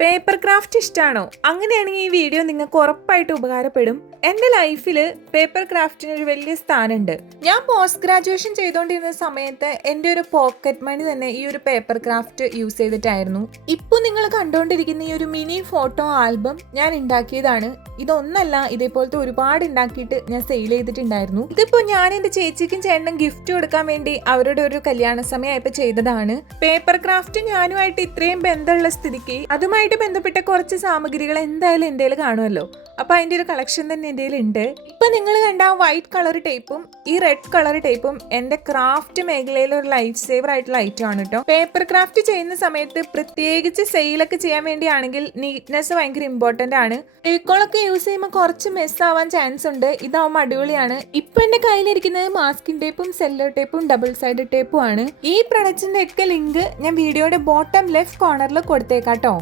Paper craft ഇഷ്ടമാണോ അങ്ങനെയാണെങ്കിൽ ഈ വീഡിയോ നിങ്ങൾക്ക് ഉറപ്പായിട്ട് ഉപകാരപ്പെടും. എന്റെ ലൈഫിൽ പേപ്പർ ക്രാഫ്റ്റിന് ഒരു വലിയ സ്ഥാനമുണ്ട്. ഞാൻ പോസ്റ്റ് ഗ്രാജുവേഷൻ ചെയ്തുകൊണ്ടിരുന്ന സമയത്ത് എന്റെ ഒരു പോക്കറ്റ് മണി തന്നെ ഈ ഒരു പേപ്പർ ക്രാഫ്റ്റ് യൂസ് ചെയ്തിട്ടായിരുന്നു. ഇപ്പോൾ നിങ്ങൾ കണ്ടുകൊണ്ടിരിക്കുന്ന ഈ ഒരു മിനി ഫോട്ടോ ആൽബം ഞാൻ ഉണ്ടാക്കിയതാണ്. ഇതൊന്നല്ല ഇതേപോലത്തെ ഒരുപാട് ഉണ്ടാക്കിയിട്ട് ഞാൻ സെയിൽ ചെയ്തിട്ടുണ്ടായിരുന്നു. ഇതിപ്പോൾ ഞാൻ എന്റെ ചേച്ചിക്കും ചേട്ടനും ഗിഫ്റ്റ് കൊടുക്കാൻ വേണ്ടി അവരുടെ ഒരു കല്യാണ സമയമായപ്പോൾ ചെയ്തതാണ്. പേപ്പർ ക്രാഫ്റ്റ് ഞാനുമായിട്ട് ഇത്രയും ബന്ധമുള്ള സ്ഥിതിക്ക് അതുമായിട്ട് ബന്ധപ്പെട്ട കുറച്ച് സാമഗ്രികൾ എന്തായാലും എന്റെ കാണുമല്ലോ. അപ്പൊ അതിന്റെ ഒരു കളക്ഷൻ തന്നെ എന്റെ ഉണ്ട്. ഇപ്പൊ നിങ്ങൾ കണ്ട വൈറ്റ് കളർ ടേപ്പും ഈ റെഡ് കളർ ടേപ്പും എന്റെ ക്രാഫ്റ്റ് മേഖലയിലെ ഒരു ലൈഫ് സേവർ ആയിട്ടുള്ള ഐറ്റം ആണ് കേട്ടോ പേപ്പർ ക്രാഫ്റ്റ് ചെയ്യുന്ന സമയത്ത് പ്രത്യേകിച്ച് സെയിലൊക്കെ ചെയ്യാൻ വേണ്ടിയാണെങ്കിൽ നീറ്റ്നെസ് ഭയങ്കര ഇമ്പോർട്ടന്റ് ആണ്. ഫെവിക്കോളൊക്കെ യൂസ് ചെയ്യുമ്പോൾ കുറച്ച് മെസ്സാവാൻ ചാൻസ് ഉണ്ട്. ഇതാവുമ്പോൾ അടിപൊളിയാണ്. ഇപ്പൊ എന്റെ കയ്യിലിരിക്കുന്നത് മാസ്കിംഗ് ടേപ്പും സെല്ലോ ടേപ്പും ഡബിൾ സൈഡ് ടേപ്പും ആണ്. ഈ പ്രൊഡക്റ്റിന്റെ ഒക്കെ ലിങ്ക് ഞാൻ വീഡിയോയുടെ ബോട്ടം ലെഫ്റ്റ് കോർണറിൽ കൊടുത്തേക്കാട്ടോ.